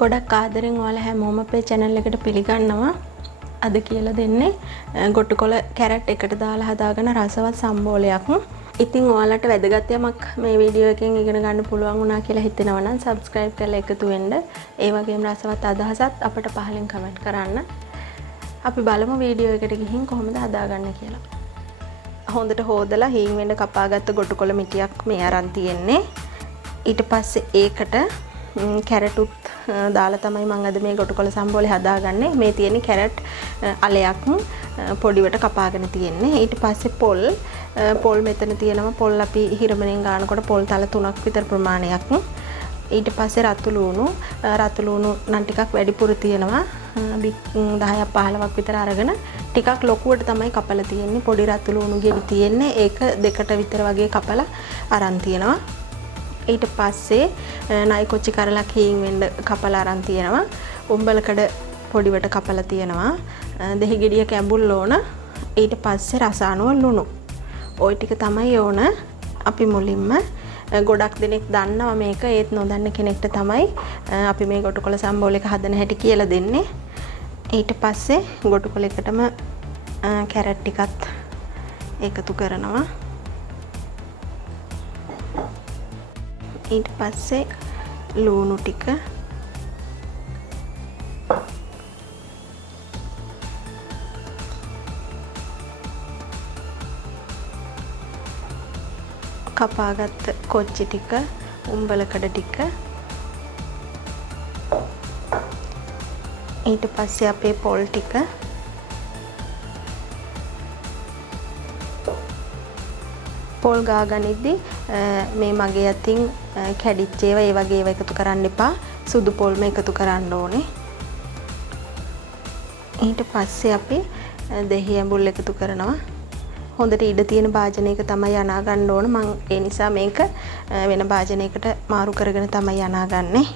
ගොඩක් ආදරෙන් ඔයාලා හැමෝම අපේ channel එකට පිළිගන්නවා. අද කියලා දෙන්නේ ගොටුකොළ කැරට් එකට දාලා හදාගෙන රසවත් සම්බෝලයක්. ඉතින් ඔයාලට වැදගත් යමක් මේ වීඩියෝ එකෙන් ඉගෙන ගන්න පුළුවන් වුණා කියලා හිතෙනවා නම් subscribe කරලා එකතු වෙන්න. ඒ වගේම රසවත් අදහසත් අපට පහලින් comment කරන්න. අපි බලමු වීඩියෝ එකට ගිහින් කොහොමද හදාගන්නේ කියලා. හොඳට හොදලා හීන් වෙන්න කපාගත්ත ගොටුකොළ මිටියක් මේ අරන් තියෙන්නේ. ඊට පස්සේ ඒකට කැරටුත් දාලා තමයි මම අද මේ ගොටුකොළ සම්බෝලේ හදාගන්නේ. මේ තියෙන්නේ කැරට් අලයක් පොඩිවට කපාගෙන තියෙන්නේ. ඊට පස්සේ පොල් මෙතන තියෙනවා. පොල් අපි හිරමණෙන් ගන්නකොට පොල් තල 3ක් විතර ප්‍රමාණයක්. ඊට පස්සේ රතු ලුණු නම් ටිකක් වැඩිපුර තියෙනවා. 10ක් 15ක් විතර අරගෙන ටිකක් ලොකුවට තමයි කපලා තියෙන්නේ. පොඩි රතු ලුණු ගෙඩි තියෙන්නේ. ඒක දෙකට විතර වගේ කපලා අරන් තියෙනවා. ඊට පස්සේ නයි කොච්චි කරලක් හීන් වෙන්න කපලා අරන් තියෙනවා. උඹලකඩ පොඩිවට කපලා තියෙනවා. දෙහි ගෙඩිය කැඹුල් ඕන. ඊට පස්සේ රස අනුව ලුණු. ওই ටික තමයි ඕන. අපි මුලින්ම ගොඩක් දෙනෙක් දන්නවා මේක. ඒත් නොදන්න කෙනෙක්ට තමයි අපි මේ ගොටුකොළ සම්බෝල එක හදන හැටි කියලා දෙන්නේ. ඊට පස්සේ ගොටුකොළ එකටම කැරට් ටිකත් එකතු කරනවා. ඊට පස්සේ ලුණු ටික කපාගත්ත කොච්චි ටික උඹලකඩ ටික ඊට පස්සේ අපේ පොල් ටික පොල් ගාගනිද්දි මේ මගේ අතින් කැඩිච්ච ඒවා ඒ වගේ ඒවා එකතු කරන්න එපා. සුදු පොල්ම එකතු කරන්න ඕනේ. ඊට පස්සේ අපි දෙහි ඇඹුල් එකතු කරනවා. හොඳට ඉඩ තියෙන භාජනයක තමයි අනා ගන්න ඕන. මම ඒ නිසා මේක වෙන භාජනයකට මාරු කරගෙන තමයි අනාගන්නේ.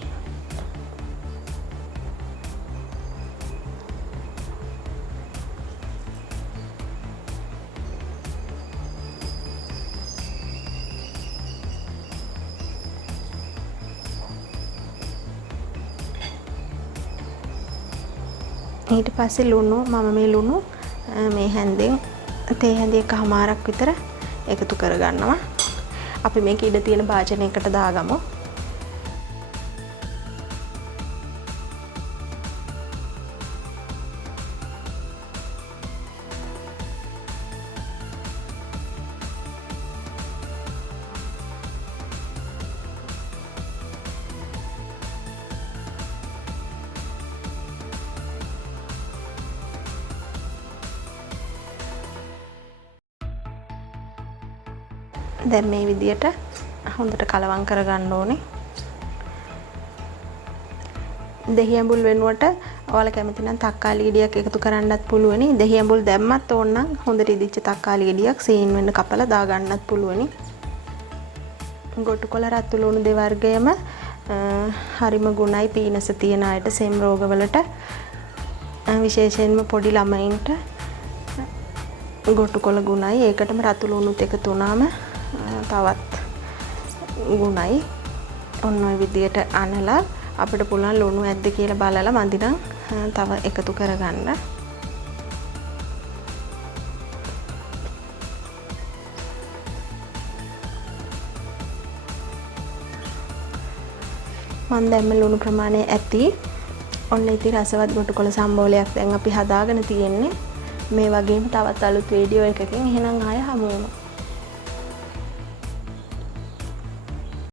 ඊට පස්සේ ලුණු මම මේ ලුණු මේ හැන්දෙන් තේ හැන්දේ එකමාරක් විතර එකතු කරගන්නවා. අපි මේක ඉඩ තියෙන භාජනයකට දාගමු. දැන් මේ විදියට හොඳට කලවම් කරගන්න ඕනේ. දෙහි ඇඹුල් වෙනුවට ඔයාලා කැමති නම් තක්කාලි ගෙඩියක් එකතු කරන්නත් පුළුවනි. දෙහි ඇඹුල් දැම්මත් ඕන නම් හොඳට ඉදිච්ච තක්කාලි ගෙඩියක් සීන් වෙන්න කපලා දා ගන්නත් පුළුවනි. ගොටුකොළ රතු ලුණු දෙවර්ගයම හරිම ගුණයි පීනස තියන අයට සෙම් රෝගවලට විශේෂයෙන්ම පොඩි ළමයින්ට ගොටුකොළ ගුණයි. ඒකටම රතු ලුණුත් එකතු වුණාම තවත් ගුණයි. ඔන්න ඔය විදියට අනලා අපිට පුළුවන් ලුණු ඇද්ද කියලා බලලා මදි නම් තව එකතු කරගන්න. මම දැම්ම ලුණු ප්‍රමාණය ඇති. ඔන්න ඉතින් රසවත් ගොටුකොළ සම්බෝලයක් දැන් අපි හදාගෙන තියෙන්නේ. මේ වගේම තවත් අලුත් වීඩියෝ එකකින් එහෙනම් ආයෙ හමු වෙමු.